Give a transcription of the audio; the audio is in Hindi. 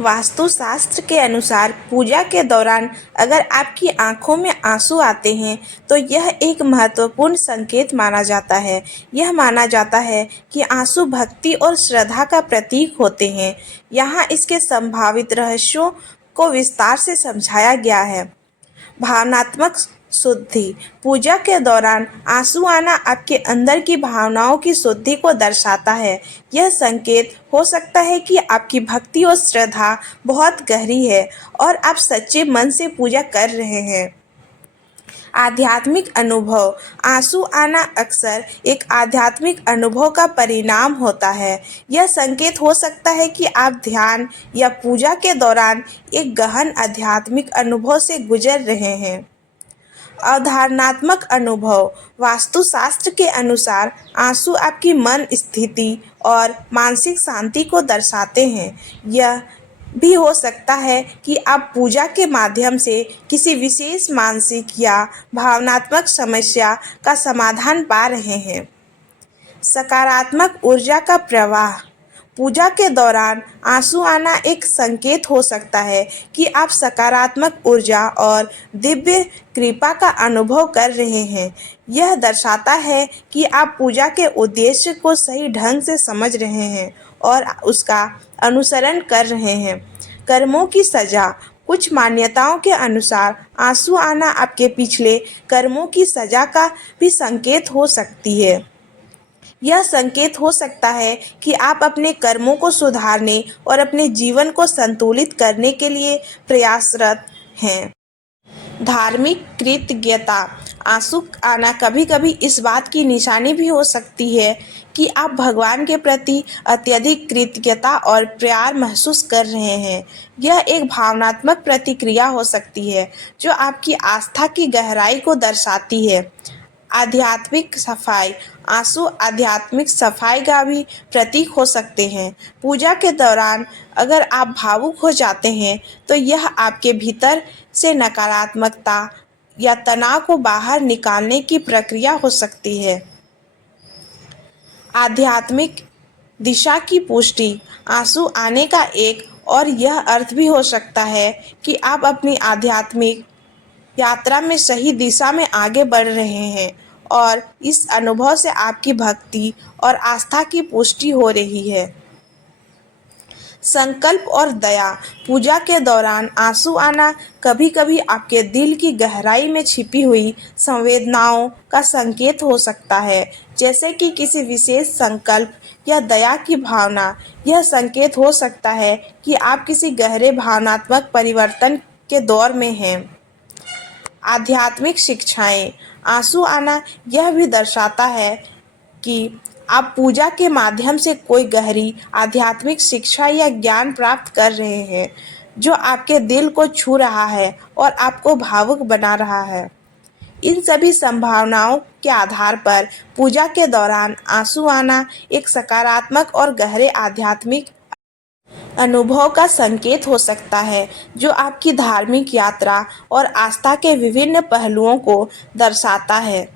वास्तुशास्त्र के अनुसार पूजा के दौरान अगर आपकी आंखों में आंसू आते हैं तो यह एक महत्वपूर्ण संकेत माना जाता है। यह माना जाता है कि आंसू भक्ति और श्रद्धा का प्रतीक होते हैं। यहाँ इसके संभावित रहस्यों को विस्तार से समझाया गया है। भावनात्मक शुद्धि। पूजा के दौरान आंसू आना आपके अंदर की भावनाओं की शुद्धि को दर्शाता है। यह संकेत हो सकता है कि आपकी भक्ति और श्रद्धा बहुत गहरी है और आप सच्चे मन से पूजा कर रहे हैं। आध्यात्मिक अनुभव। आंसू आना अक्सर एक आध्यात्मिक अनुभव का परिणाम होता है। यह संकेत हो सकता है कि आप ध्यान या पूजा के दौरान एक गहन आध्यात्मिक अनुभव से गुजर रहे हैं। अवधारणात्मक अनुभव। वास्तुशास्त्र के अनुसार आंसू आपकी मन स्थिति और मानसिक शांति को दर्शाते हैं। यह भी हो सकता है कि आप पूजा के माध्यम से किसी विशेष मानसिक या भावनात्मक समस्या का समाधान पा रहे हैं। सकारात्मक ऊर्जा का प्रवाह। पूजा के दौरान आंसू आना एक संकेत हो सकता है कि आप सकारात्मक ऊर्जा और दिव्य कृपा का अनुभव कर रहे हैं। यह दर्शाता है कि आप पूजा के उद्देश्य को सही ढंग से समझ रहे हैं और उसका अनुसरण कर रहे हैं। कर्मों की सजा। कुछ मान्यताओं के अनुसार आंसू आना आपके पिछले कर्मों की सजा का भी संकेत हो सकती है। यह संकेत हो सकता है कि आप अपने कर्मों को सुधारने और अपने जीवन को संतुलित करने के लिए प्रयासरत हैं। धार्मिक कृतज्ञता। आंसू आना कभी कभी इस बात की निशानी भी हो सकती है कि आप भगवान के प्रति अत्यधिक कृतज्ञता और प्यार महसूस कर रहे हैं। यह एक भावनात्मक प्रतिक्रिया हो सकती है जो आपकी आस्था की गहराई को दर्शाती है। आध्यात्मिक सफाई। आंसू आध्यात्मिक सफाई का भी प्रतीक हो सकते हैं। पूजा के दौरान अगर आप भावुक हो जाते हैं तो यह आपके भीतर से नकारात्मकता या तनाव को बाहर निकालने की प्रक्रिया हो सकती है। आध्यात्मिक दिशा की पुष्टि। आंसू आने का एक और यह अर्थ भी हो सकता है कि आप अपनी आध्यात्मिक यात्रा में सही दिशा में आगे बढ़ रहे हैं और इस अनुभव से आपकी भक्ति और आस्था की पुष्टि हो रही है। संकल्प और दया। पूजा के दौरान आंसू आना कभी कभी आपके दिल की गहराई में छिपी हुई संवेदनाओं का संकेत हो सकता है, जैसे कि किसी विशेष संकल्प या दया की भावना। यह संकेत हो सकता है कि आप किसी गहरे भावनात्मक परिवर्तन के दौर में हैं। आध्यात्मिक शिक्षाएं। आंसू आना यह भी दर्शाता है कि आप पूजा के माध्यम से कोई गहरी आध्यात्मिक शिक्षा या ज्ञान प्राप्त कर रहे हैं जो आपके दिल को छू रहा है और आपको भावुक बना रहा है। इन सभी संभावनाओं के आधार पर पूजा के दौरान आंसू आना एक सकारात्मक और गहरे आध्यात्मिक अनुभव का संकेत हो सकता है जो आपकी धार्मिक यात्रा और आस्था के विभिन्न पहलुओं को दर्शाता है।